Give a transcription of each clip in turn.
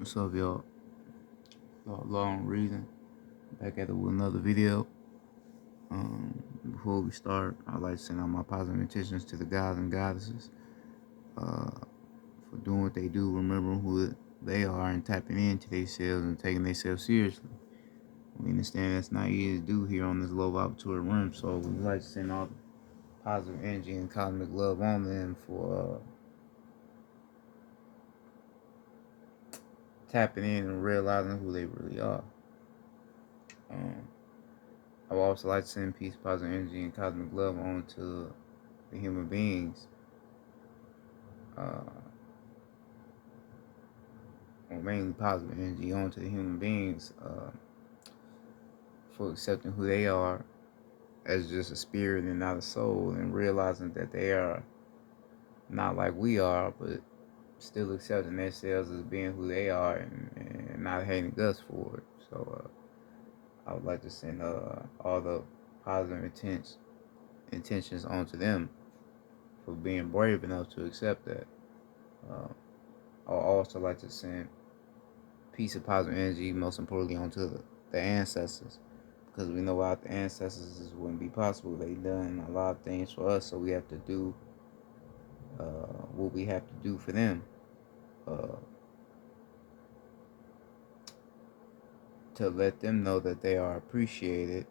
What's up, y'all? Long reason. Back at it with another video. Before we start, I'd like to send out my positive intentions to the gods and goddesses for doing what they do, remembering who they are, and tapping into themselves and taking themselves seriously. We understand that's not easy to do here on this low vibratory room, so we'd like to send all the positive energy and cosmic love on them for tapping in and realizing who they really are. Um, I would also like to send peace, positive energy, and cosmic love on to the human beings, or mainly positive energy on to the human beings for accepting who they are as just a spirit and not a soul, and realizing that they are not like we are, but still accepting themselves as being who they are, and not hating us for it. So I would like to send all the positive intentions onto them for being brave enough to accept that. Uh, I would also like to send peace and positive energy, most importantly, onto the ancestors, because we know without the ancestors this wouldn't be possible. They done a lot of things for us, so we have to do what we have to do for them uh, to let them know that they are appreciated,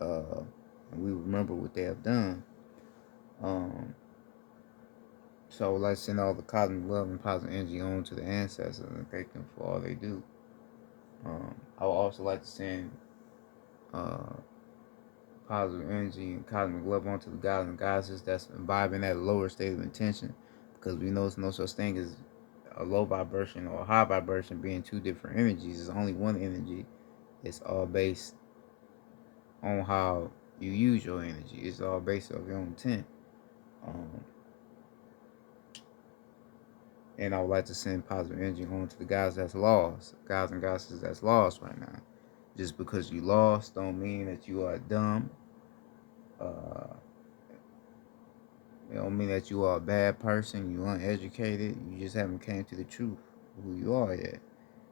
and we remember what they have done. Um, so I would like to send all the cosmic love and positive energy on to the ancestors and thank them for all they do. I would also like to send uh, positive energy and cosmic love onto the gods and goddesses that's imbibing that lower state of intention, because we know there's no such thing as a low vibration or a high vibration being two different energies. It's only one energy. It's all based on how you use your energy. It's all based on your own intent. Um, and I would like to send positive energy on to the guys that's lost, guys and goddesses that's lost right now. Just because you lost don't mean that you are dumb. Uh, It don't mean that you are a bad person, you uneducated, you just haven't came to the truth of who you are yet.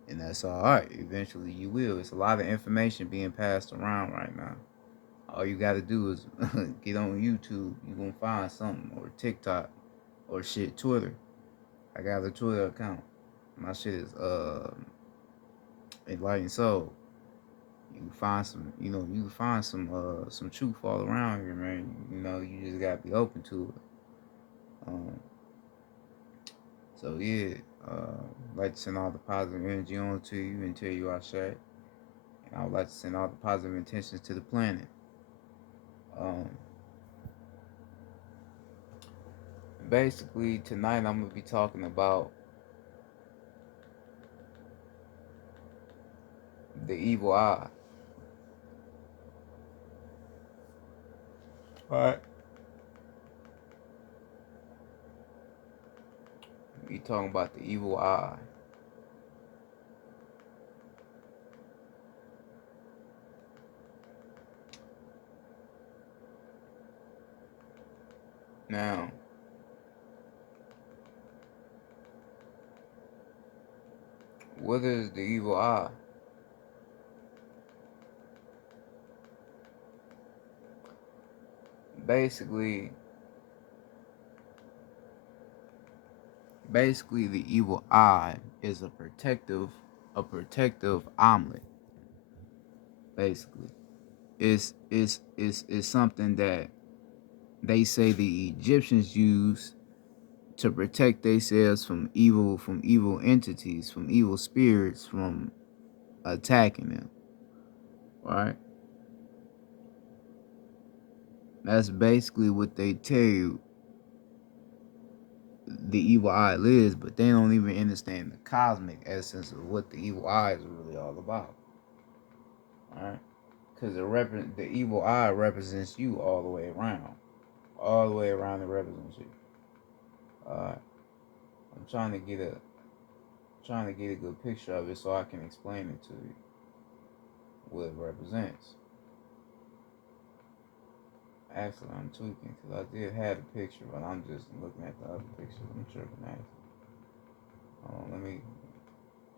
And that's all right. Eventually you will. It's a lot of information being passed around right now. All you gotta do is get on YouTube, you're gonna find something, or TikTok, or shit, Twitter. I got a Twitter account. My shit is Enlightened Soul. You can find some, you can find some truth all around here, man. You just gotta be open to it. Um, So yeah, I'd like to send all the positive energy on to you and tell you I share it. And I would like to send all the positive intentions to the planet. Um, Basically, tonight I'm gonna be talking about the evil eye. All right. We talking about the evil eye. Now, what is the evil eye? Basically, basically, the evil eye is a protective omelet. Basically, it's something that they say the Egyptians used to protect themselves from evil entities, from evil spirits, from attacking them. Right? That's basically what they tell you the evil eye is, but they don't even understand the cosmic essence of what the evil eye is really all about. Alright? Because the evil eye represents you all the way around. All the way around it represents you. Alright. I'm trying to get a good picture of it so I can explain it to you. What it represents. Actually, I'm tweaking because I did have a picture, but I'm just looking at the other picture. I'm tripping, actually. Hold on, let me.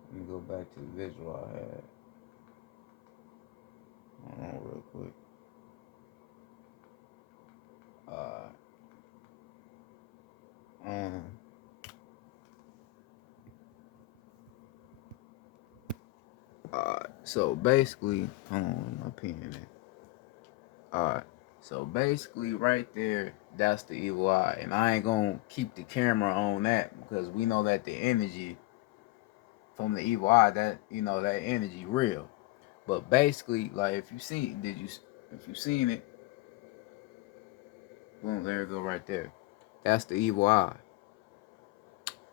Let me go back to the visual I had. Hold on real quick. Uh, um, so basically, hold on, my pen in it. So basically, right there, that's the evil eye, and I ain't gonna keep the camera on that because we know that the energy from the evil eye, that that energy real. But basically, like if you seen, if you seen it, boom, there it go right there. That's the evil eye.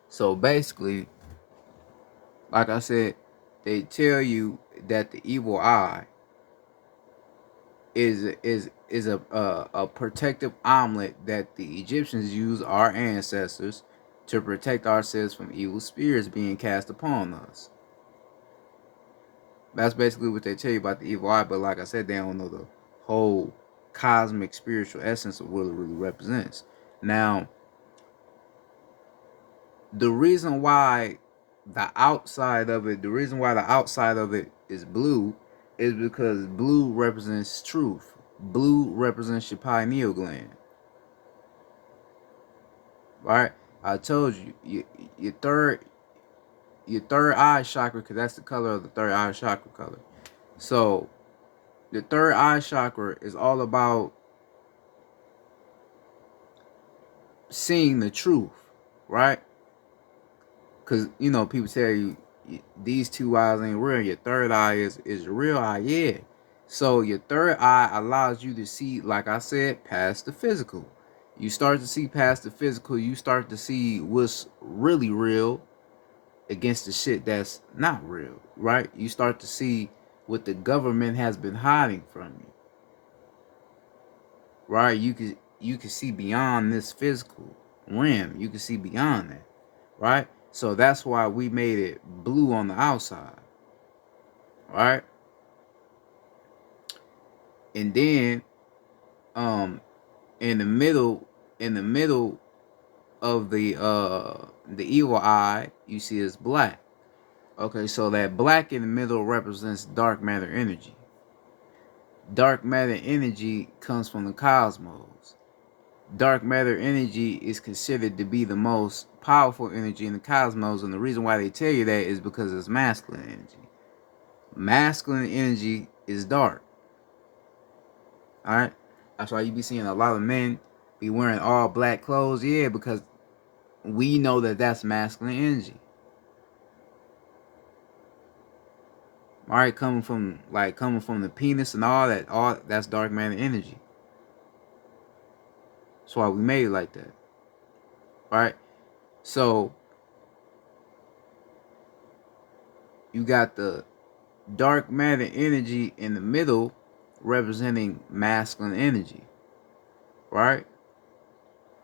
So basically, like I said, they tell you that the evil eye is a protective omelet that the Egyptians used our ancestors to protect ourselves from evil spirits being cast upon us. That's basically what they tell you about the evil eye, but like I said, they don't know the whole cosmic spiritual essence of what it really represents. Now, the reason why the reason why the outside of it is blue is because blue represents truth. Blue represents your pineal gland. Right? I told you, your third eye chakra, because that's the color of the third eye chakra color. So the third eye chakra is all about seeing the truth, right? Because people tell you these two eyes ain't real. Your third eye is your real eye, yeah. So your third eye allows you to see, like I said, past the physical. You start to see past the physical. You start to see what's really real against the shit that's not real, right? You start to see what the government has been hiding from you, right? You can see beyond this physical realm. You can see beyond that, right? So that's why we made it blue on the outside, right? And then um in the middle of the evil eye, you see is black. Okay, so that black in the middle represents dark matter energy. Dark matter energy comes from the cosmos. Dark matter energy is considered to be the most powerful energy in the cosmos, and the reason why they tell you that is because it's masculine energy. Masculine energy is dark. All right, that's why you be seeing a lot of men be wearing all black clothes. Yeah, because we know that that's masculine energy. All right, coming from the penis and all that's dark matter energy. That's why we made it like that. All right, so you got the dark matter energy in the middle representing masculine energy, right?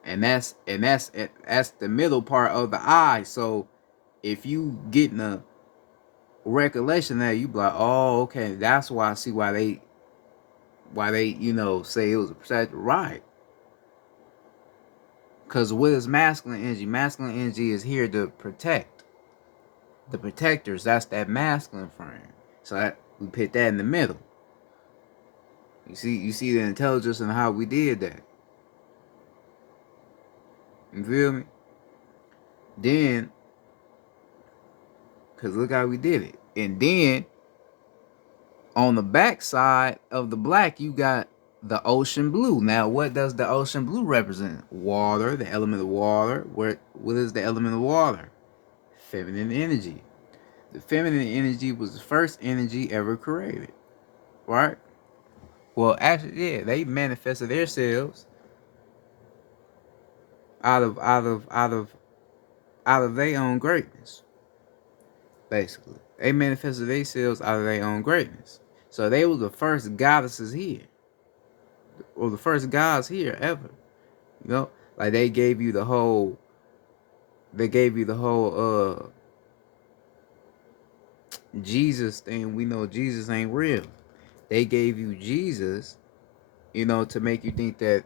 And that's the middle part of the eye. So if you getting a recollection that, you be like, oh, okay, that's why I see why they say it was a protector, right? Because what is masculine energy? Masculine energy is here to protect the protectors. That's that masculine frame. So we put that in the middle. You see the intelligence and how we did that. You feel me? Then, cause look how we did it. And then on the back side of the black, you got the ocean blue. Now, what does the ocean blue represent? Water, the element of water. What is the element of water? Feminine energy. The feminine energy was the first energy ever created, right? Well, actually, yeah, they manifested themselves out of out of out of out of their own greatness. Basically, they manifested themselves out of their own greatness. So they were the first goddesses here, or the first gods here ever. You know, like they gave you the whole Jesus thing. We know Jesus ain't real. They gave you Jesus, to make you think that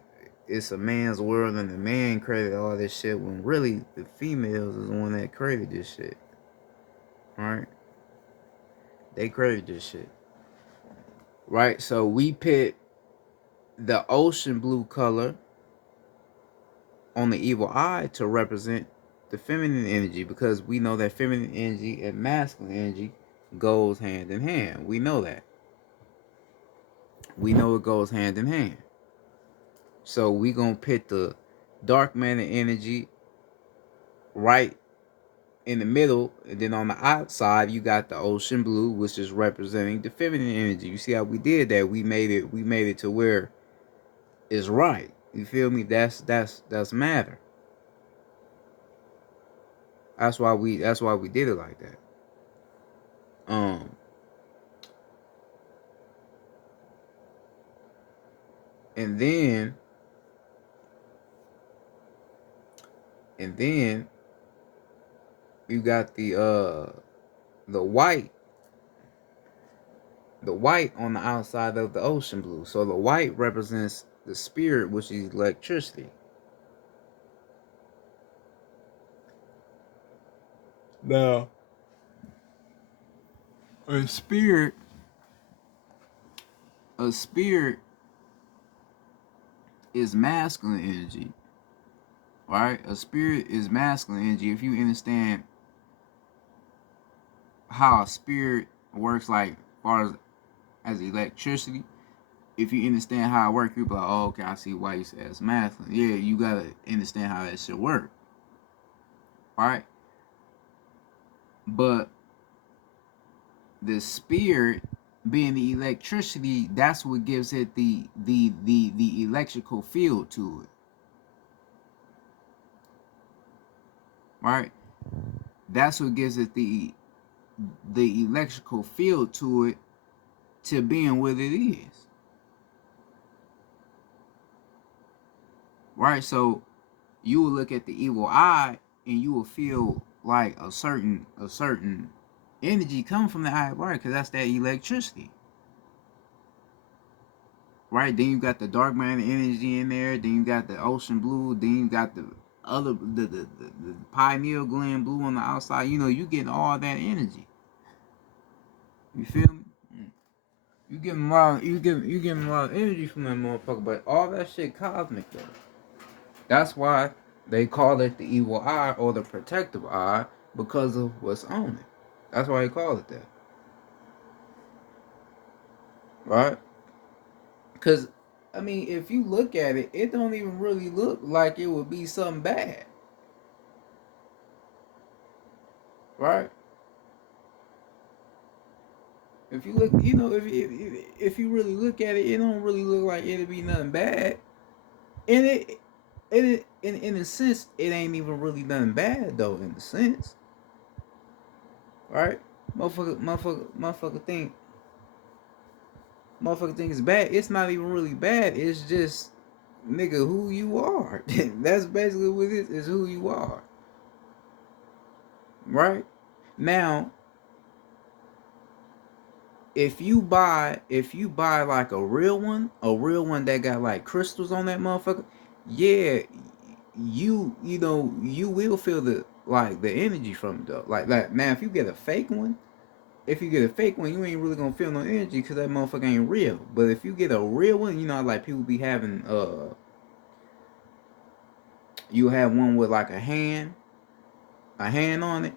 it's a man's world and the man created all this shit, when really the females is the one that created this shit. Right? They created this shit. Right? So we put the ocean blue color on the evil eye to represent the feminine energy, because we know that feminine energy and masculine energy goes hand in hand. We know that. We know it goes hand in hand. So we gonna put the dark matter energy right in the middle, and then on the outside you got the ocean blue, which is representing the feminine energy. You see how we did that? We made it to where it's right. You feel me? That's matter. That's why we did it like that. Um and then and then you got the white on the outside of the ocean blue. So the white represents the spirit, which is electricity. Now, a spirit, a spirit is masculine energy, right? A spirit is masculine energy. If you understand how a spirit works, like as far as electricity, if you understand how it works, you'll be like, oh, okay, I see why you say it's masculine. Yeah, you gotta understand how that shit work, right? But the spirit being the electricity, that's what gives it the electrical field to it, right? That's what gives it the electrical field to it, to being what it is, right? So you will look at the evil eye and you will feel like a certain energy coming from the eye, right? Because that's that electricity, right? Then you got the dark matter energy in there. Then you got the ocean blue. Then you got the other the pineal gland blue on the outside. You know, you getting all that energy. You feel me? You getting a lot. You getting a lot of energy from that motherfucker. But all that shit cosmic though. That's why they call it the evil eye or the protective eye, because of what's on it. That's why they call it that, right? Because I mean, if you look at it, it don't even really look like it would be something bad, right? If you look, you know, if you really look at it, it don't really look like it'd be nothing bad. And in a sense, it ain't even really nothing bad though. In a sense, right? Motherfucker think it's bad. It's not even really bad. It's just, nigga, who you are. That's basically what it is who you are. Right? Now, if you buy like a real one that got like crystals on that motherfucker, yeah, you know, you will feel the energy from it though. Like now, if you get a fake one, you ain't really gonna feel no energy because that motherfucker ain't real. But if you get a real one, you know, like people be having you have one with like a hand on it,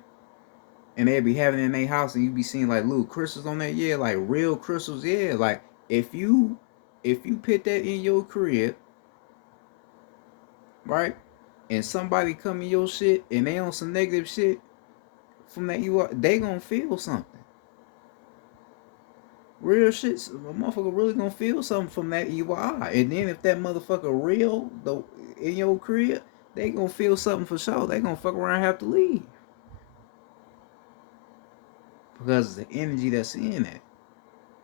and they be having it in their house, and you be seeing like little crystals on that, yeah, like real crystals, yeah. Like if you put that in your crib, right, and somebody come in your shit and they on some negative shit from that, they gonna feel something. Real shit, a motherfucker really gonna feel something from that evil eye. And then if that motherfucker real though in your crib, they gonna feel something for sure. They gonna fuck around and have to leave, because of the energy that's in it.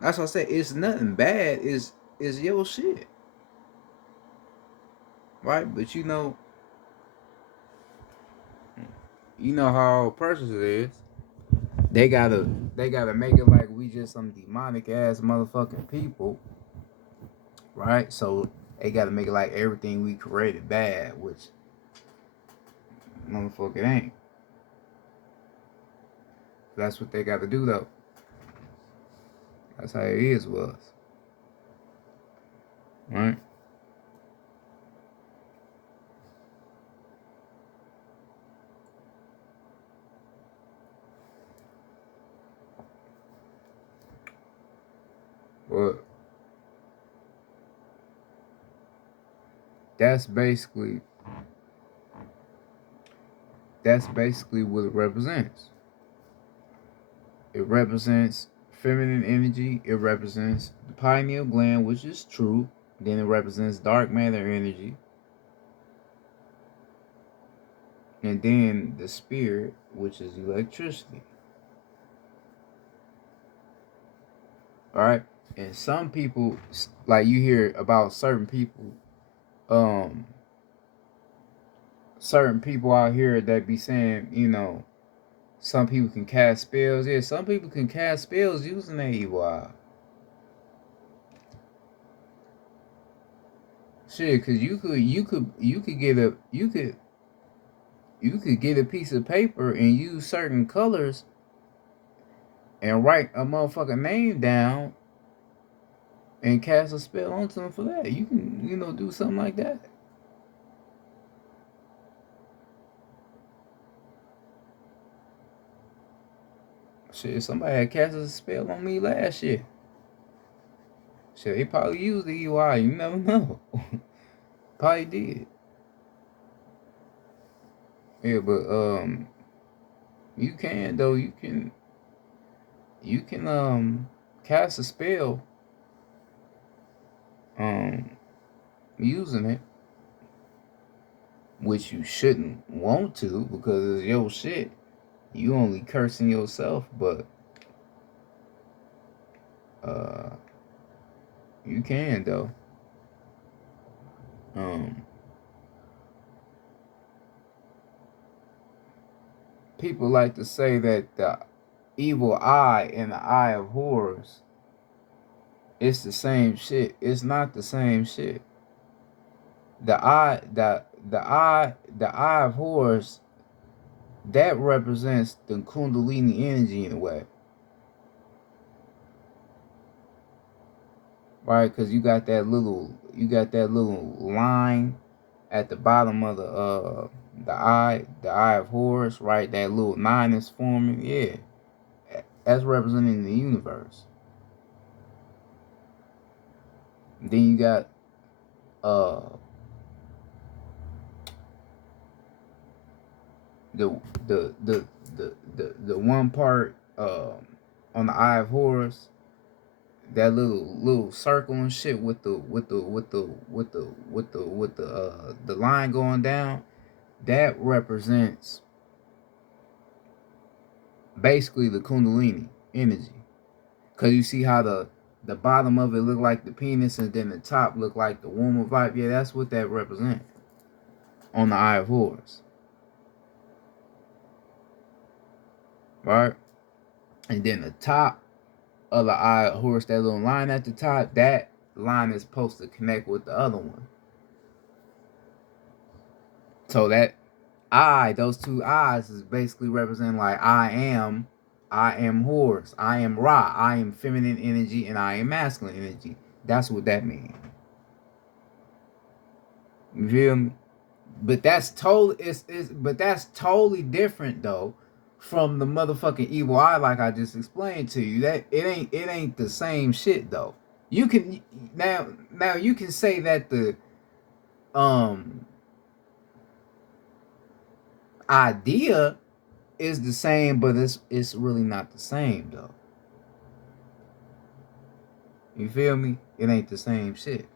That's what I say. It's nothing bad. It's your shit, right? But you know how persons it is. They gotta make it like we just some demonic ass motherfucking people, right? So they gotta make it like everything we created bad, which motherfucker ain't. That's what they gotta do though. That's how it is with us. Right? But that's basically what it represents. It represents feminine energy. It represents the pineal gland, which is true. Then it represents dark matter energy. And then the spirit, which is electricity. All right? And some people, like you hear about certain people, um, certain people out here that be saying, some people can cast spells. Yeah, some people can cast spells using their evil eye. Shit, cause you could get a piece of paper and use certain colors and write a motherfucking name down and cast a spell onto them for that. You can, do something like that. Shit, somebody had cast a spell on me last year. Shit, they probably used the EY. You never know. Probably did. Yeah, but you can though. You can cast a spell um using it, which you shouldn't want to because it's your shit. You only cursing yourself, but uh you can though. Um People like to say that the evil eye and the eye of horrors, it's the same shit. It's not the same shit. The eye of horrors, that represents the Kundalini energy in a way, right? Because you got that little line at the bottom of the eye of Horus, right? That little 9 is forming. Yeah, that's representing the universe. Then you got uh the the one part on the eye of Horus, that little circle and shit with the line going down, that represents basically the Kundalini energy. Cause you see how the bottom of it look like the penis and then the top look like the womb of life. Yeah, that's what that represents on the eye of Horus, right? And then the top of the eye of Horus, that little line at the top, that line is supposed to connect with the other one. So that eye, those two eyes, is basically representing like I am Horus, I am Ra, I am feminine energy, and I am masculine energy. That's what that means. You feel me? But that's totally different though from the motherfucking evil eye, like I just explained to you. That it ain't the same shit though. You can now you can say that the um idea is the same, but it's really not the same though. You feel me? It ain't the same shit.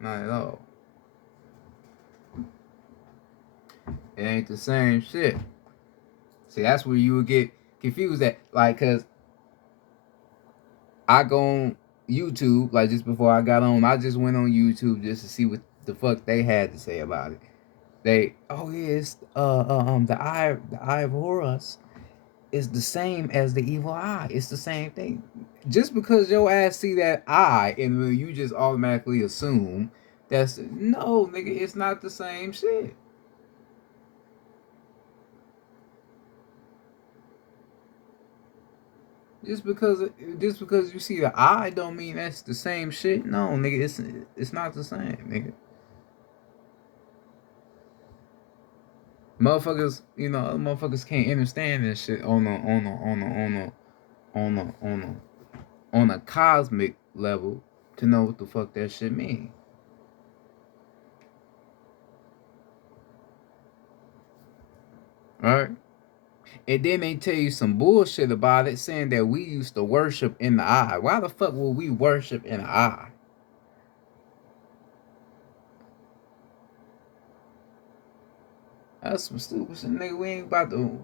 Not at all. It ain't the same shit. See, that's where you would get confused at. Like, cause I go on YouTube, like just before I got on, I just went on YouTube just to see what the fuck they had to say about it. Oh yeah, it's the eye of Horus is the same as the evil eye. It's the same thing. Just because your ass see that eye and you just automatically assume that's no nigga, it's not the same shit. Just because you see the eye don't mean that's the same shit. No, nigga, it's not the same, nigga. Motherfuckers, you know, other motherfuckers can't understand this shit on a cosmic level to know what the fuck that shit mean. Alright? And then they tell you some bullshit about it, saying that we used to worship in the eye. Why the fuck would we worship in the eye? That's some stupid shit, nigga. We ain't about to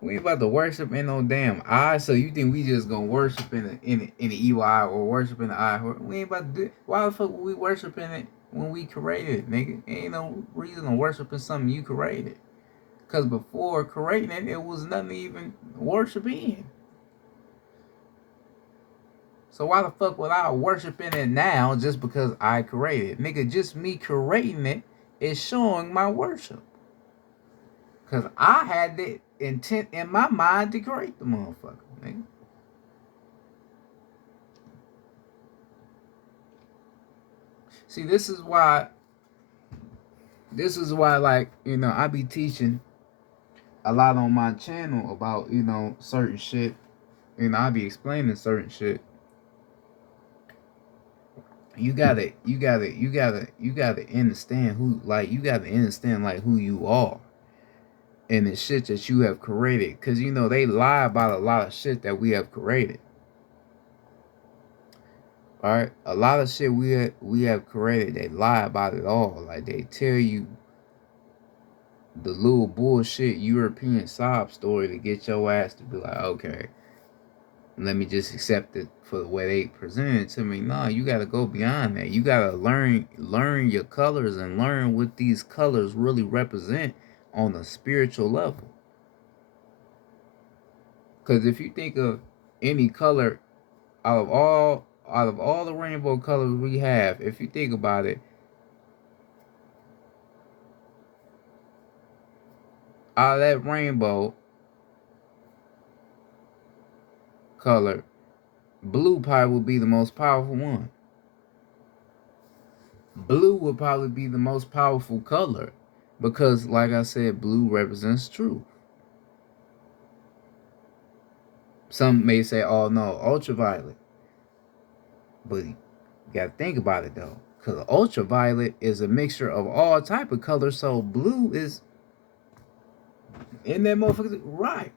we ain't about to worship in no damn eye. So you think we just gonna worship in the evil eye or worship in the eye? We ain't about to do it. Why the fuck would we worship in it when we created it, nigga? Ain't no reason to worship in something you created. Cause before creating it, it was nothing to even worship in. So why the fuck would I worship in it now just because I created it? Nigga, just me creating it is showing my worship. Cause I had the intent in my mind to create the motherfucker, nigga. See, this is why, like, you know, I be teaching a lot on my channel about, you know, certain shit. You know, I be explaining certain shit. You gotta understand who, like, you gotta understand, like, who you are and the shit that you have created. Cause, you know, they lie about a lot of shit that we have created. All right, a lot of shit we have created, they lie about it all. Like, they tell you the little bullshit European sob story to get your ass to be like, okay, let me just accept it for the way they present it to me. No, you gotta go beyond that. You gotta learn your colors and learn what these colors really represent on a spiritual level. Cause if you think of any color out of all the rainbow colors we have, if you think about it, out of that rainbow color, blue probably would be the most powerful one. Blue would probably be the most powerful color because, like I said, blue represents truth. Some may say, oh no, ultraviolet. But you gotta think about it though. Because ultraviolet is a mixture of all type of colors, so blue is in that motherfucker. Right.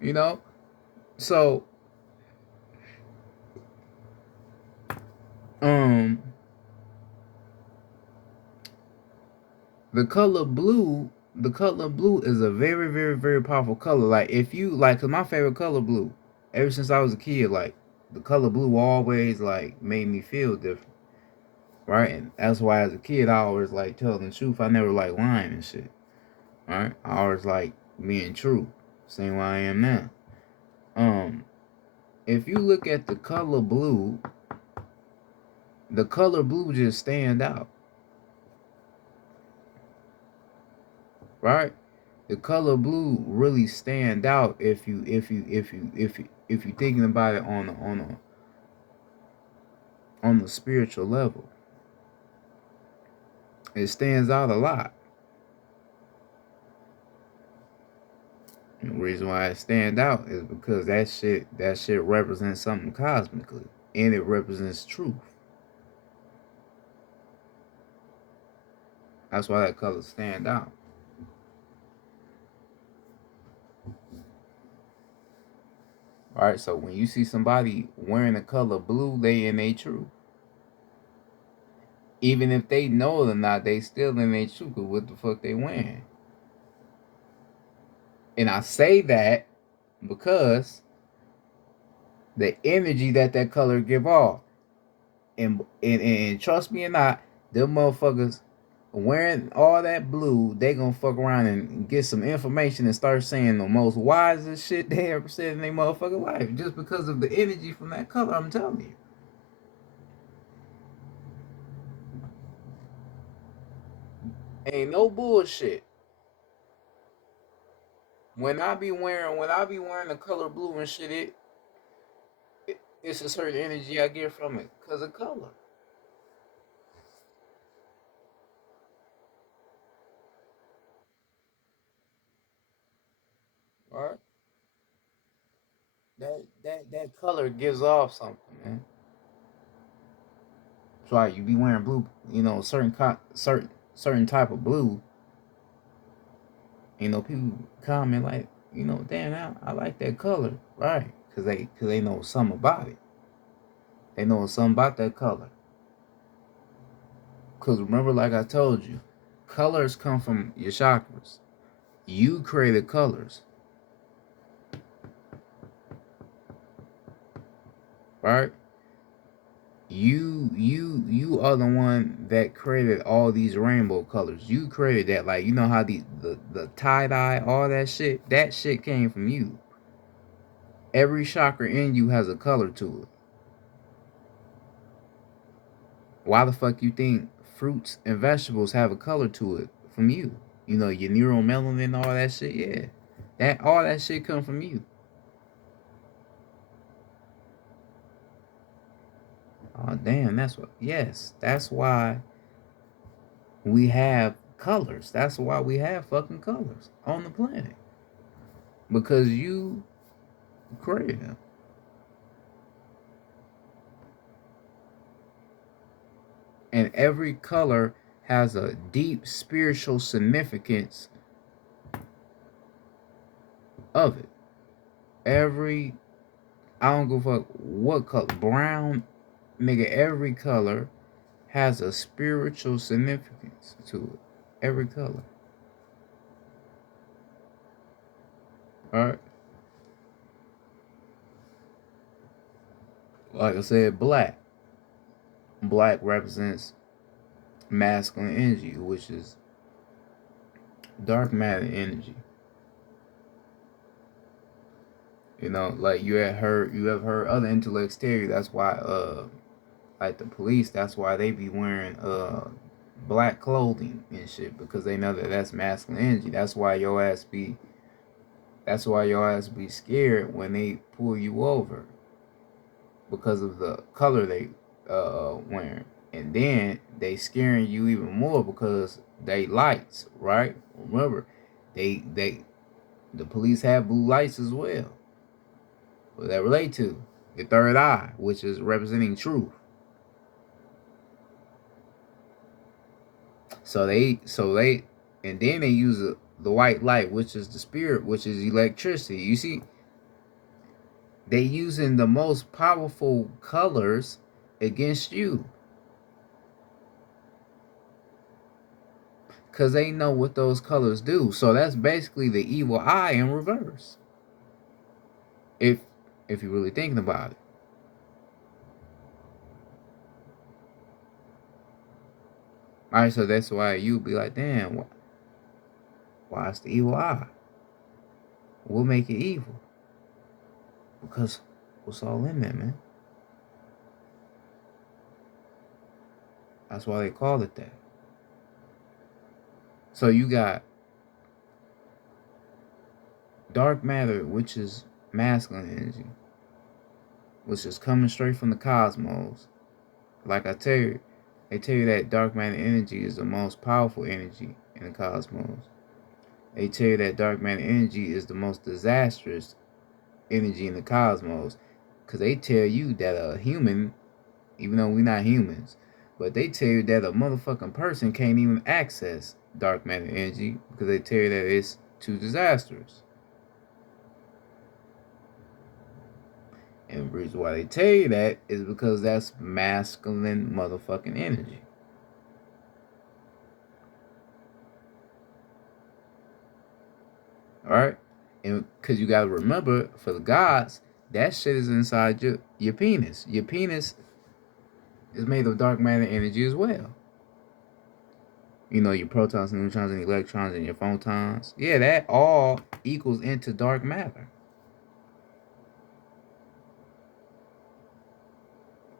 You know? So, um, the color blue is a very, very, very powerful color. Like, if you like, cause my favorite color blue, ever since I was a kid, like the color blue always like made me feel different, right? And that's why as a kid I always like telling the truth. I never like lying and shit, right? I always like being true, same way I am now. Um, if you look at the color blue just stand out, right? The color blue really stand out if you thinking about it on the spiritual level. It stands out a lot. And the reason why it stand out is because that shit represents something cosmically, and it represents truth. That's why that color stand out. All right, so when you see somebody wearing the color blue, they in a truth. Even if they know it or not, they still in a truth. Cause what the fuck they wearing? And I say that because the energy that color give off, and trust me or not, them motherfuckers wearing all that blue, they gonna fuck around and get some information and start saying the most wisest shit they ever said in their motherfucking life, just because of the energy from that color. I'm telling you. Ain't no bullshit. When I be wearing the color blue and shit, it's a certain energy I get from it because of color. Right? That color gives off something, man. That's why you be wearing blue. You know, certain type of blue. You know, people comment like, you know, damn, I like that color, right? Cause they know something about it. They know something about that color. Cause remember, like I told you, colors come from your chakras. You created colors, right? You are the one that created all these rainbow colors. You created that. Like, you know how the tie dye, all that shit came from you. Every chakra in you has a color to it. Why the fuck you think fruits and vegetables have a color to it from you? You know, your neuromelanin, all that shit. Yeah, that all that shit come from you. Oh damn, that's what. Yes, that's why we have colors. That's why we have fucking colors on the planet, because you created them. And every color has a deep spiritual significance of it. Every I don't give a fuck what color. Brown, nigga, every color has a spiritual significance to it. Every color. Alright? Like I said, black. Black represents masculine energy, which is dark matter energy. You know, like you have heard other intellects tell you that's why like the police, that's why they be wearing black clothing and shit, because they know that that's masculine energy. That's why your ass be scared when they pull you over, because of the color they wearing. And then they scaring you even more because they lights, right? Remember, they the police have blue lights as well. What that relate to? Your third eye, which is representing truth. So they and then they use the white light, which is the spirit, which is electricity. You see, they using the most powerful colors against you, because they know what those colors do. So that's basically the evil eye in reverse, if you're really thinking about it. All right, so that's why you be like, damn, why it's the evil eye? What make it evil? Because what's all in there, man? That's why they call it that. So you got dark matter, which is masculine energy, which is coming straight from the cosmos. Like I tell you, they tell you that dark matter energy is the most powerful energy in the cosmos. They tell you that dark matter energy is the most disastrous energy in the cosmos, because they tell you that a human, even though we're not humans, but they tell you that a motherfucking person can't even access dark matter energy because they tell you that it's too disastrous. And the reason why they tell you that is because that's masculine motherfucking energy. Alright? And because you gotta remember, for the gods, that shit is inside your penis. Your penis is made of dark matter energy as well. You know, your protons and neutrons and electrons and your photons. Yeah, that all equals into dark matter.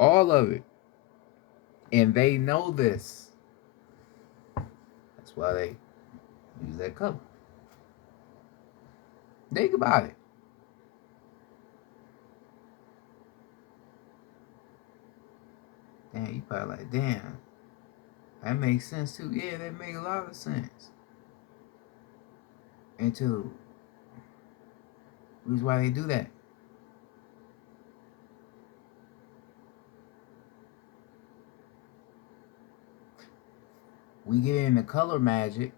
All of it. And they know this. That's why they use that color. Think about it. Damn, you probably like, damn, that makes sense too. Yeah, that makes a lot of sense. Until, reason why they do that. We get into color magic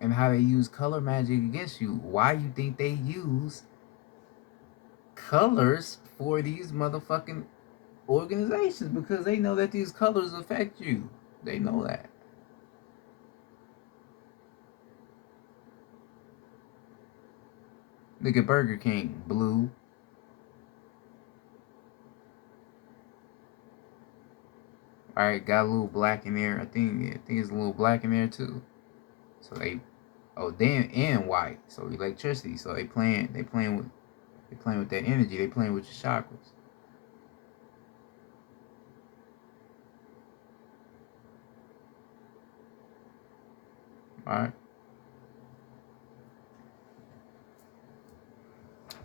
and how they use color magic against you. Why you think they use colors for these motherfucking organizations? Because they know that these colors affect you. They know that. Look at Burger King, blue. All right, got a little black in there. I think it's a little black in there too. So damn, and white. So electricity. So they playing with that energy. They playing with your chakras. All right.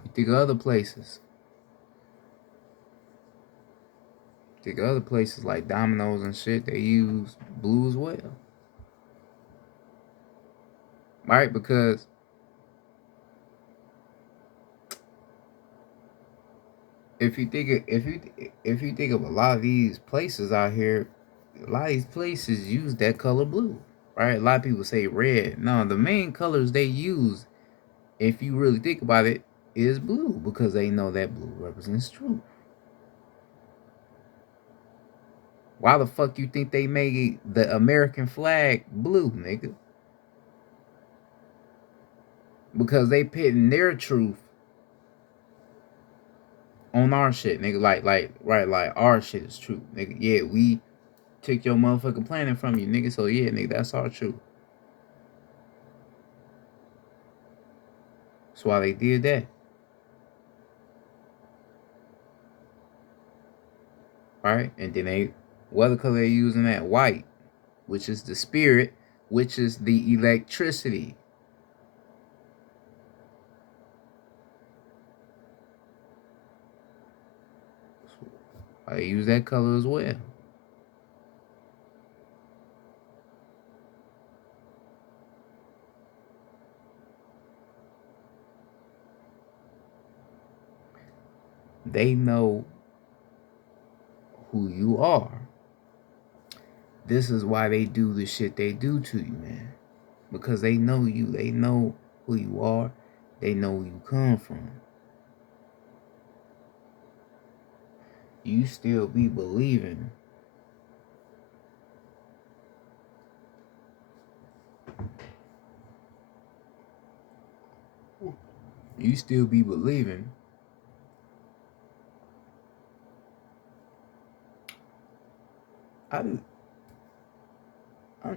You think of other places. Think of other places like Domino's and shit. They use blue as well. Right? Because if you think of a lot of these places out here, a lot of these places use that color blue. Right? A lot of people say red. No, the main colors they use, if you really think about it, is blue because they know that blue represents truth. Why the fuck you think they made the American flag blue, nigga? Because they pitting their truth on our shit, nigga. Like our shit is true, nigga. Yeah, we took your motherfucking planet from you, nigga. So yeah, nigga, that's our truth. That's why they did that. Right? And then what other color they using that? White, which is the spirit, which is the electricity. I use that color as well. They know who you are. This is why they do the shit they do to you, man. Because they know you. They know who you are. They know where you come from. You still be believing. You still be believing. I'm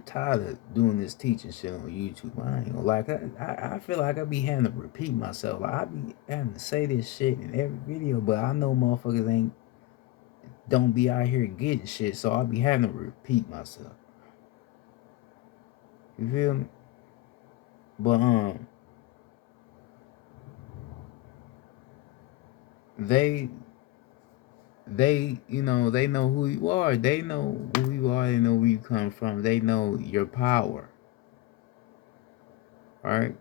tired of doing this teaching shit on YouTube. I ain't gonna like. I feel like I be having to repeat myself. Like I be having to say this shit in every video, but I know motherfuckers don't be out here getting shit, so I be having to repeat myself. You feel me? But they they know who you are. They know who you are. They know where you come from. They know your power. Right?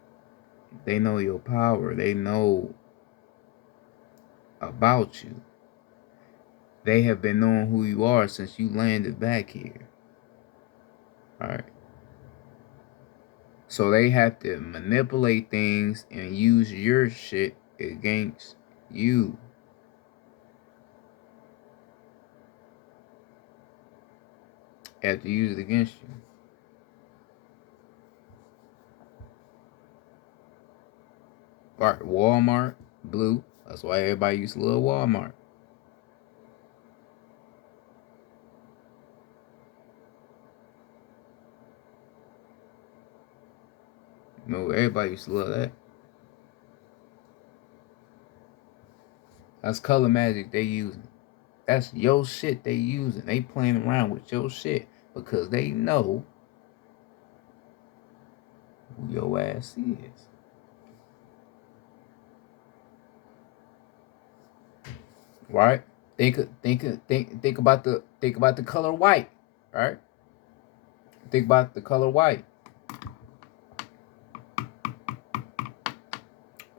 They know your power. They know about you. They have been knowing who you are since you landed back here. Alright. So they have to manipulate things and use your shit against you. Have to use it against you. Alright, Walmart, blue. That's why everybody used to love Walmart. No, everybody used to love that. That's color magic they using. That's your shit they using. They playing around with your shit because they know who your ass is. right? Think about the color white, right? Think about the color white,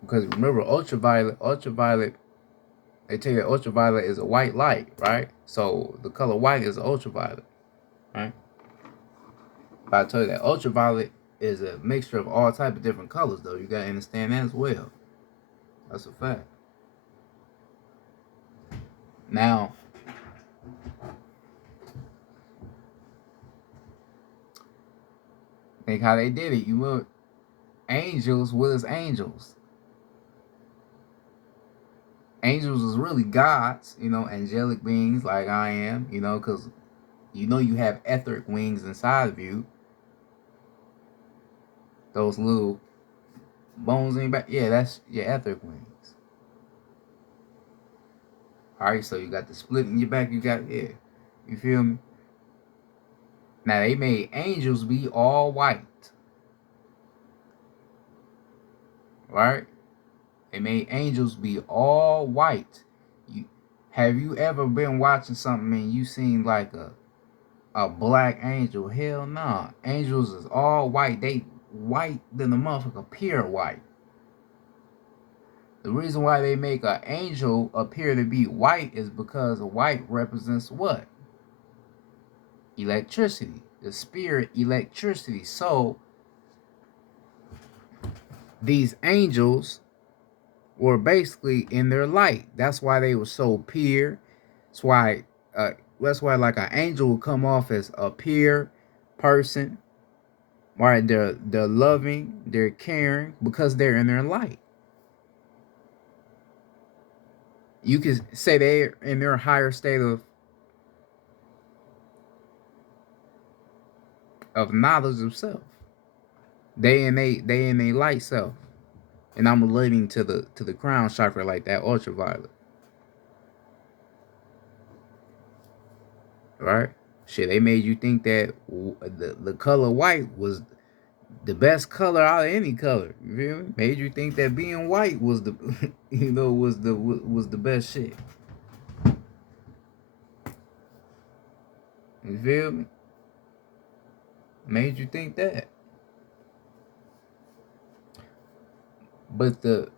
because remember ultraviolet. They tell you that ultraviolet is a white light, right? So the color white is ultraviolet, right? But I tell you that ultraviolet is a mixture of all type of different colors, though. You gotta understand that as well. That's a fact. Now, think how they did it. You look, angels. What is angels? Angels is really gods, angelic beings like I am, because you have etheric wings inside of you. Those little bones in your back. Yeah, that's your etheric wings. Alright, so you got the split in your back, yeah. You feel me? Now they made angels be all white. Right? They made angels be all white. Have you ever been watching something and you seen like a black angel? Hell nah. Angels is all white. They white than the motherfucker, pure white. The reason why they make an angel appear to be white is because white represents what? Electricity. The spirit, electricity. So these angels were basically in their light. That's why they were so pure. That's why like an angel will come off as a pure person. Right? They're loving, they're caring because they're in their light. You could say they're in their higher state of knowledge of self. They in a light self. And I'm relating to the crown chakra like that ultraviolet. Right? Shit, they made you think that the color white was the best color out of any color. You feel me? Made you think that being white was the was the best shit. You feel me? Made you think that. But the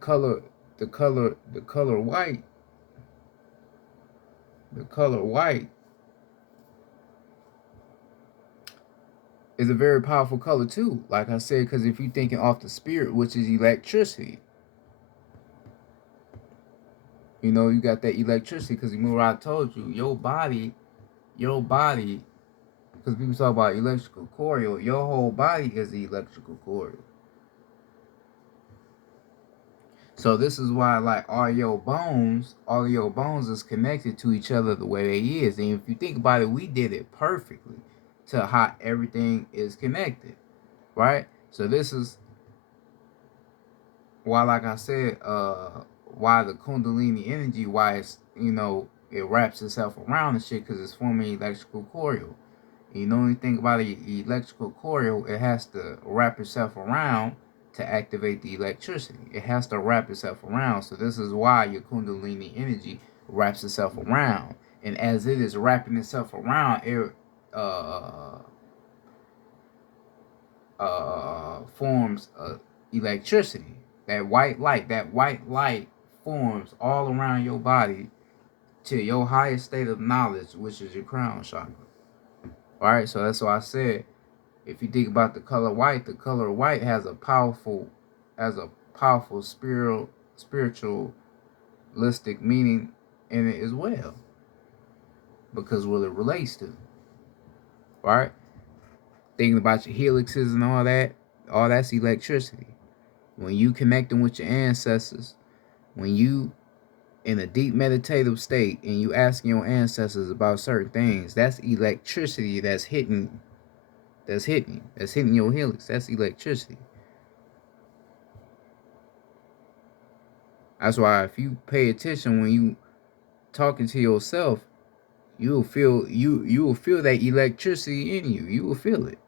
color white, is a very powerful color too. Like I said, because if you're thinking off the spirit, which is electricity, you got that electricity. Because remember I told you, your body, because people talk about electrical coil, your whole body is the electrical coil. So this is why, like, all your bones is connected to each other the way they is. And if you think about it, we did it perfectly to how everything is connected, right? So this is why, like I said, why the Kundalini energy, why it's, it wraps itself around and shit, because it's forming electrical coil. And the only thing about the electrical coil, it has to wrap itself around to activate the electricity. It has to wrap itself around. So this is why your Kundalini energy wraps itself around. And as it is wrapping itself around, it forms electricity. That white light forms all around your body to your highest state of knowledge, which is your crown chakra. All right, so that's why I said, if you think about the color white has a powerful spiritualistic meaning in it as well, because what it relates to. Right? Thinking about your helixes and all that's electricity. When you connecting with your ancestors, when you in a deep meditative state and you asking your ancestors about certain things, that's electricity that's hitting your helix. That's electricity. That's why if you pay attention when you talking to yourself, you will feel that electricity in you. You will feel it.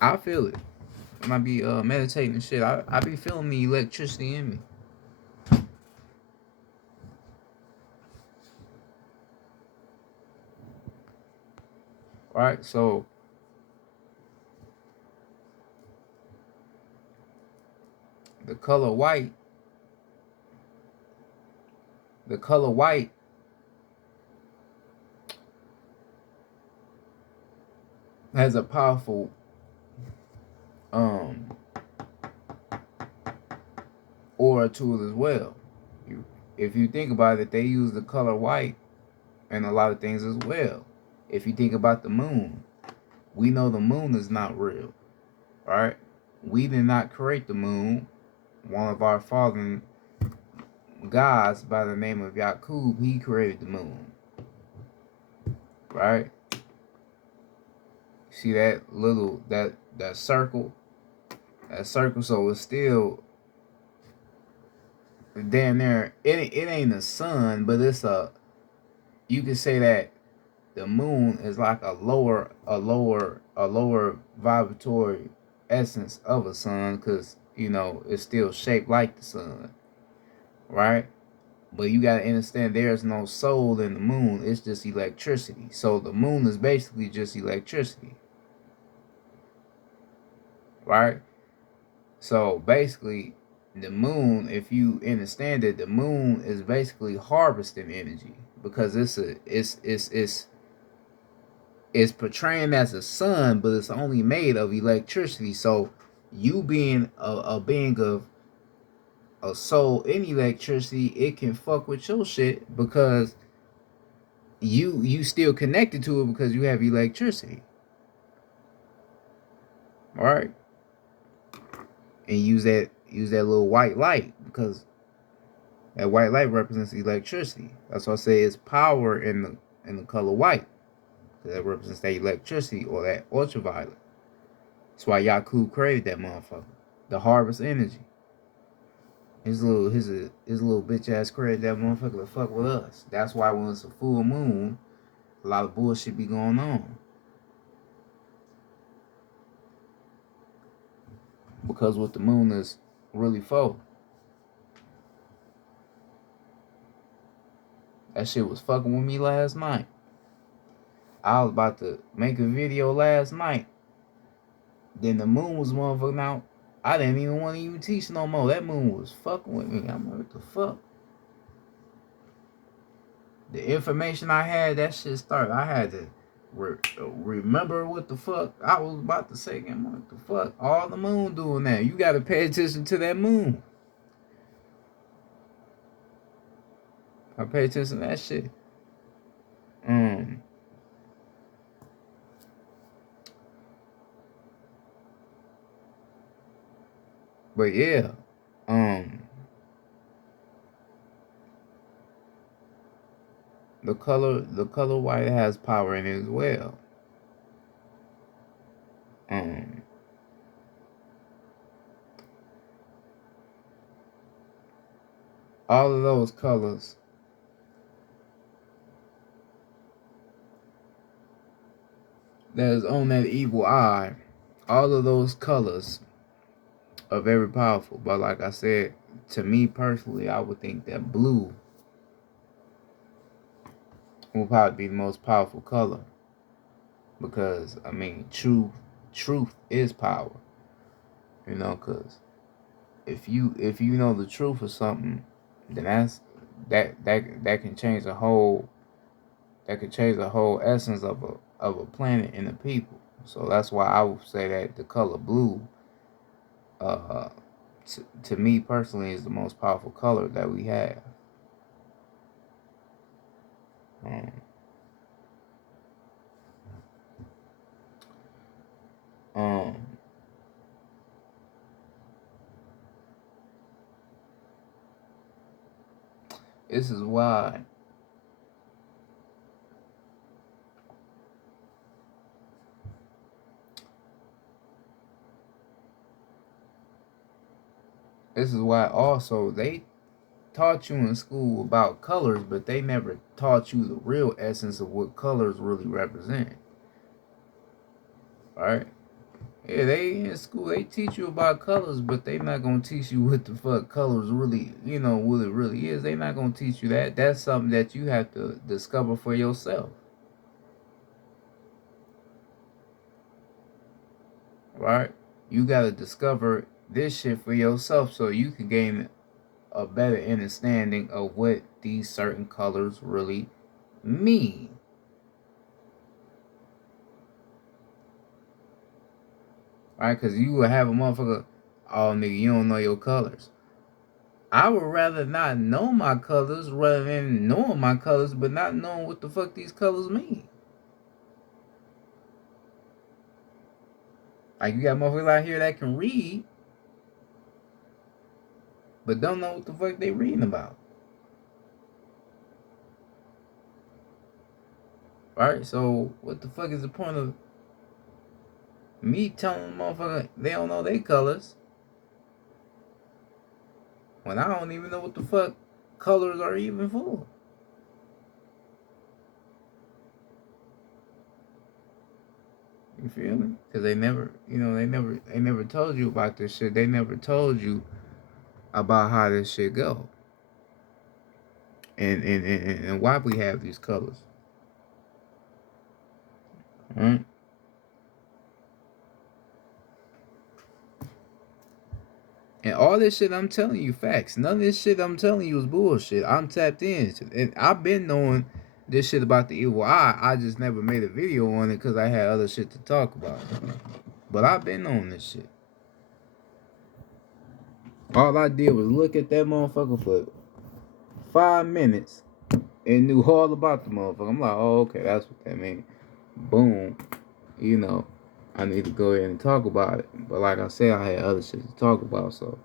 I feel it. meditating and shit, I be feeling the electricity in me. Right? So the color white, the color white has a powerful um aura to it as well. You, if you think about it, they use the color white in a lot of things as well. If you think about the moon, we know the moon is not real, right? We did not create the moon. One of our fallen gods by the name of Yakub, he created the moon, right? See that little that circle, so it's still damn near it ain't a sun, but it's a, you could say that the moon is like a lower vibratory essence of a sun, because you know it's still shaped like the sun, right? But you gotta understand there's no soul in the moon, it's just electricity. So the moon is basically just electricity, right? So basically the moon, if you understand it, the moon is basically harvesting energy, because it's portraying as a sun, but it's only made of electricity. So you being a being of a soul in electricity, it can fuck with your shit, because you still connected to it because you have electricity, right? And use that little white light, because that white light represents electricity. That's why I say it's power in the color white, because that represents that electricity or that ultraviolet. That's why Yakub created that motherfucker, the harvest energy. His little bitch ass created that motherfucker to fuck with us. That's why when it's a full moon, a lot of bullshit be going on, because what the moon is really for. That shit was fucking with me last night. I was about to make a video last night. Then the moon was motherfucking out. I didn't even want to even teach no more. That moon was fucking with me. I'm like, what the fuck? The information I had, that shit started. I had to remember what the fuck I was about to say. I'm like, what the fuck? All the moon doing that. You got to pay attention to that moon. I pay attention to that shit. But yeah, the color white has power in it as well. Um, all of those colors that is on that evil eye, all of those colors are very powerful. But like I said, to me personally, I would think that blue will probably be the most powerful color, because I mean, truth is power. You know, because if you know the truth of something, then that can change the whole essence of a planet and a people. So that's why I would say that the color blue, uh, to me personally, is the most powerful color that we have. Um, um, this is why also they taught you in school about colors, but they never taught you the real essence of what colors really represent. Right? Yeah, they in school, they teach you about colors, but they not gonna teach you what the fuck colors really, what it really is. They not gonna teach you that. That's something that you have to discover for yourself. Right? You gotta discover this shit for yourself so you can gain a better understanding of what these certain colors really mean. Right? Because you will have a motherfucker, oh nigga, you don't know your colors. I would rather not know my colors rather than knowing my colors but not knowing what the fuck these colors mean. Like you got motherfuckers out here that can read but don't know what the fuck they reading about. Right? So what the fuck is the point of me telling motherfucker they don't know their colors when I don't even know what the fuck colors are even for? You feel me? Because they never, they never told you about this shit. They never told you about how this shit go, and why we have these colors. Right? And all this shit I'm telling you facts. None of this shit I'm telling you is bullshit. I'm tapped in, and I've been knowing this shit about the evil eye. I just never made a video on it because I had other shit to talk about. But I've been on this shit. All I did was look at that motherfucker for 5 minutes and knew all about the motherfucker. I'm like, oh, okay, that's what that means. Boom. I need to go ahead and talk about it. But like I said, I had other shit to talk about, so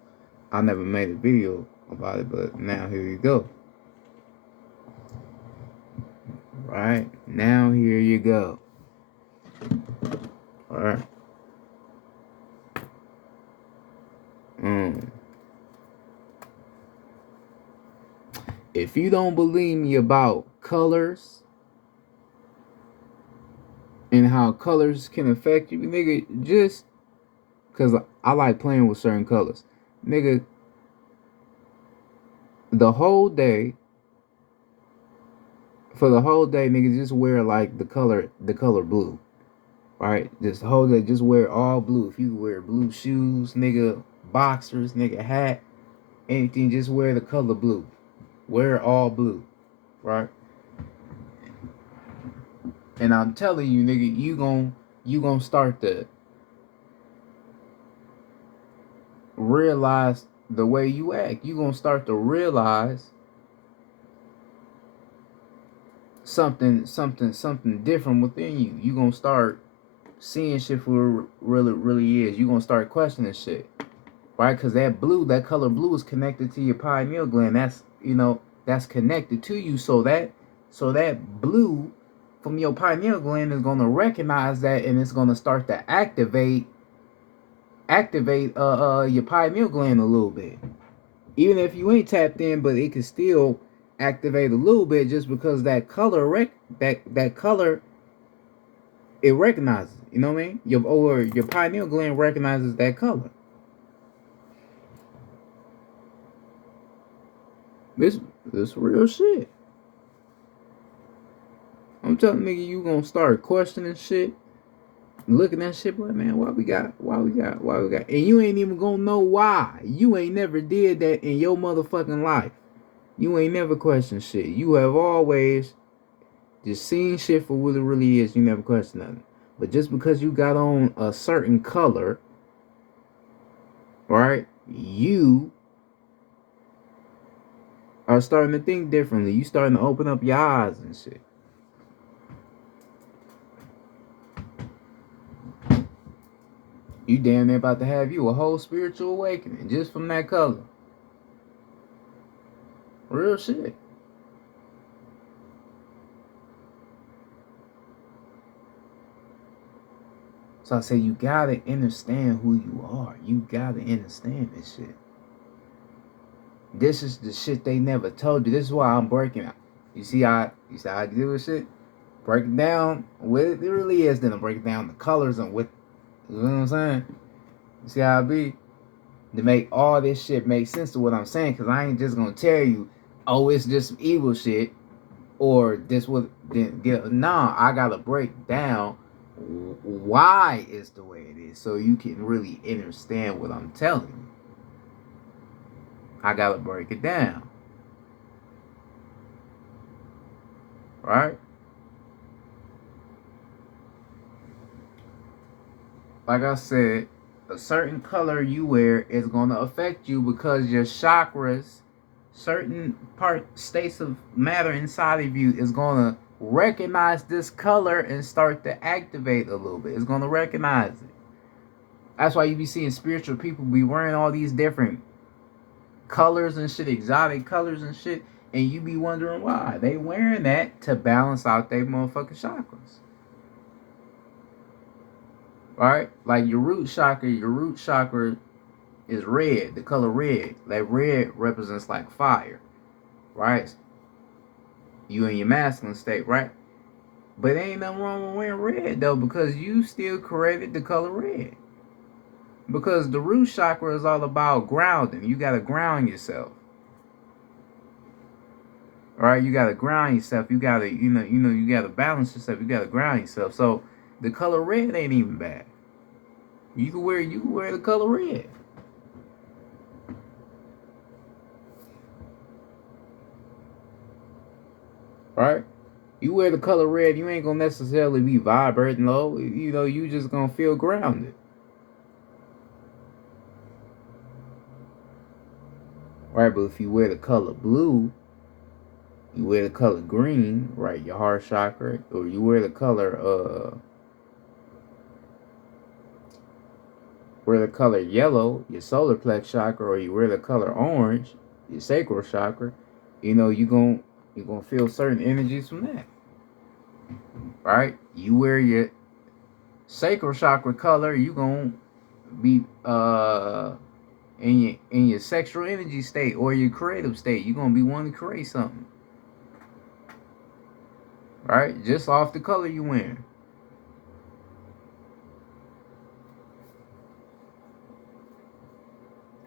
I never made a video about it. But now here you go. Right? Now here you go. Alright. If you don't believe me about colors and how colors can affect you, nigga, just because I like playing with certain colors. Nigga, the whole day, nigga, just wear like the color blue. Right? Just hold it, just wear all blue. If you wear blue shoes, nigga, boxers, nigga, hat, anything, just wear the color blue. Wear all blue. Right? And I'm telling you, nigga, you gon' start to realize the way you act. You gonna start to realize something different within you. You gonna start seeing shit for what it really is. You gonna start questioning shit, right? Because that color blue is connected to your pineal gland. That's connected to you. So that blue from your pineal gland is gonna recognize that, and it's gonna start to activate your pineal gland a little bit. Even if you ain't tapped in, but it can still activate a little bit just because that color that color it recognizes. You know what I mean? Your pineal gland recognizes that color. This real shit. I'm telling nigga, you gonna start questioning shit, looking at shit like, man, why we got, and you ain't even gonna know why. You ain't never did that in your motherfucking life. You ain't never questioned shit. You have always just seen shit for what it really is. You never question nothing. But just because you got on a certain color, right, you are starting to think differently. You starting to open up your eyes and shit. You damn near about to have you a whole spiritual awakening just from that color. Real shit. So I say you gotta understand who you are. You gotta understand this shit. This is the shit they never told you. This is why I'm breaking it. You see how I do this shit? Break it down what it really is, then I break it down the colors and what You know what I'm saying? You see how I be? To make all this shit make sense to what I'm saying, because I ain't just gonna tell you, oh, it's just some evil shit, or this was, nah, I gotta break down why it's the way it is, so you can really understand what I'm telling you. I gotta break it down. Right? Like I said, a certain color you wear is gonna affect you because your chakras, certain states of matter inside of you is gonna recognize this color and start to activate a little bit. It's gonna recognize it. That's why you be seeing spiritual people be wearing all these different colors and shit, exotic colors and shit, and you be wondering why. They wearing that to balance out their motherfucking chakras. Right? Like your root chakra is red, the color red. Like red represents like fire. Right? You in your masculine state, right? But ain't nothing wrong with wearing red though, because you still created the color red. Because the root chakra is all about grounding. You gotta ground yourself. Right? You gotta ground yourself. You gotta, you gotta balance yourself. You gotta ground yourself. So the color red ain't even bad. You can wear the color red. Right? You wear the color red, you ain't gonna necessarily be vibrating low. You just gonna feel grounded. Right? But if you wear the color blue, you wear the color green, right? Your heart chakra, or you wear the color yellow, your solar plex chakra, or you wear the color orange, your sacral chakra, you're gonna feel certain energies from that. Right? You wear your sacral chakra color, you gonna be in your sexual energy state or your creative state. You're gonna be wanting to create something. Right? Just off the color you wearing.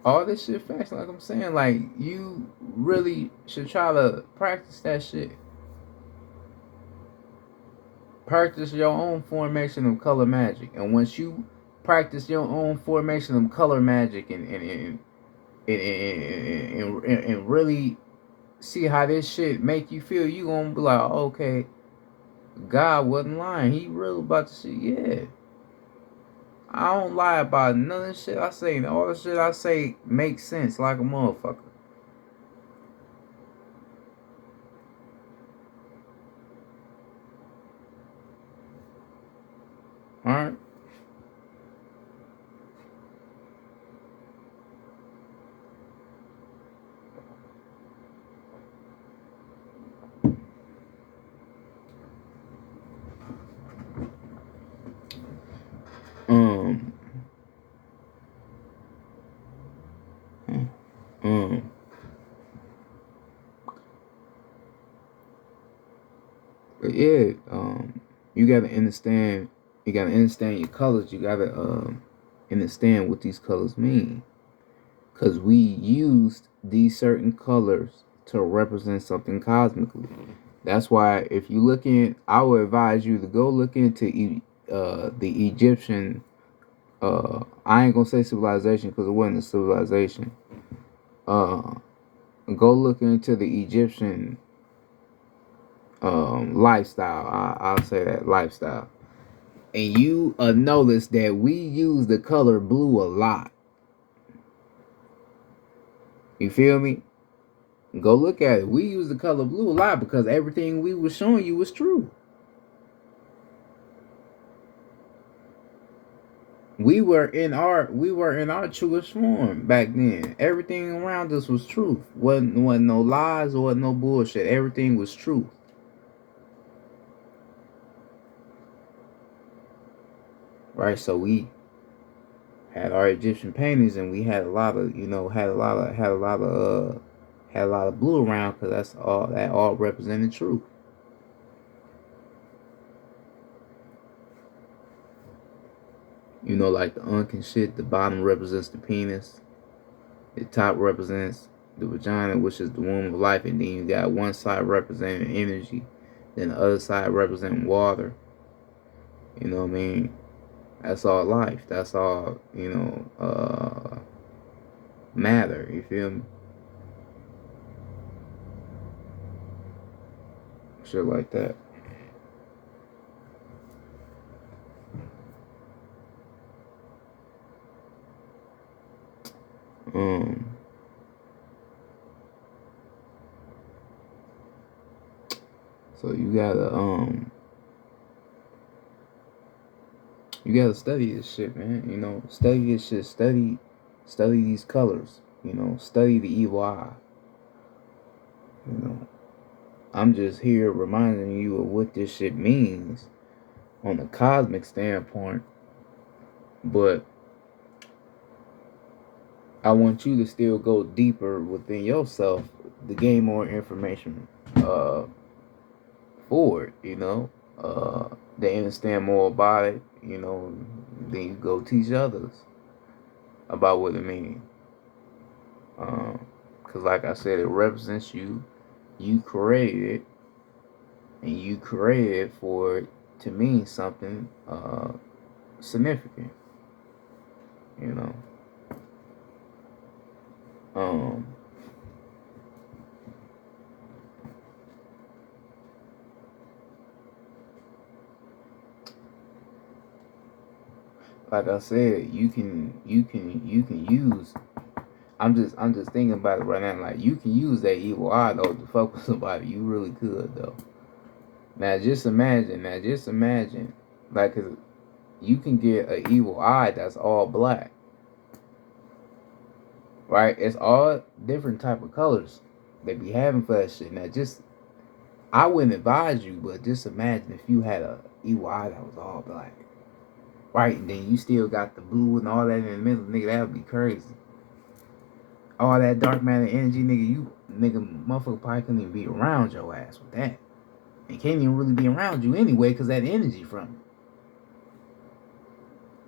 All this shit facts, like I'm saying, like you really should try to practice that shit. Practice your own formation of color magic. And once you practice your own formation of color magic and really see how this shit make you feel, you gonna be like, oh, okay, God wasn't lying. He really about to say, yeah. I don't lie about none of the shit I say. All the shit I say makes sense like a motherfucker. Alright? Um, um, but yeah, you gotta understand your colors, you gotta understand what these colors mean. Cause we used these certain colors to represent something cosmically. That's why if you look in, I would advise you to go look into the Egyptian. I ain't gonna say civilization because it wasn't a civilization. Go look into the Egyptian lifestyle. I'll say that lifestyle, and you notice that we use the color blue a lot. You feel me? Go look at it. We use the color blue a lot because everything we was showing you was true. We were in our truest form back then. Everything around us was truth. Wasn't no lies or no bullshit. Everything was truth. Right? So we had our Egyptian paintings and we had a lot of blue around because that all represented truth. You know, like the unk and shit, the bottom represents the penis, the top represents the vagina, which is the womb of life, and then you got one side representing energy, then the other side representing water. You know what I mean? That's all life. That's all, matter. You feel me? Shit like that. Um, so you gotta study this shit, man. You know, study this shit. Study these colors. You know, study the evil eye. You know, I'm just here reminding you of what this shit means on a cosmic standpoint, but I want you to still go deeper within yourself to gain more information forward, they understand more about it, then you go teach others about what it means. Because like I said, it represents you. You created it, and you created it for it to mean something significant, you know. Um, like I said, you can use. I'm just thinking about it right now. Like you can use that evil eye though to fuck with somebody. You really could though. Now just imagine. Like, 'cause you can get an evil eye that's all black, right? It's all different type of colors they be having for that shit. Now just, I wouldn't advise you, but just imagine if you had a evil eye that was all black, right? And then you still got the blue and all that in the middle, nigga. That would be crazy. All that dark matter energy, motherfucker probably couldn't even be around your ass with that. It can't even really be around you anyway, because that energy from it.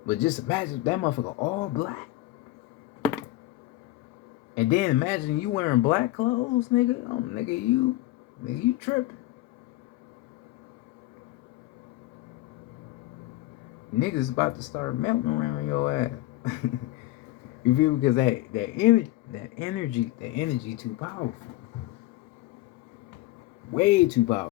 But just imagine that motherfucker all black. And then imagine you wearing black clothes, nigga. Oh, you tripping. Niggas about to start melting around your ass. You feel me? Because that energy too powerful. Way too powerful.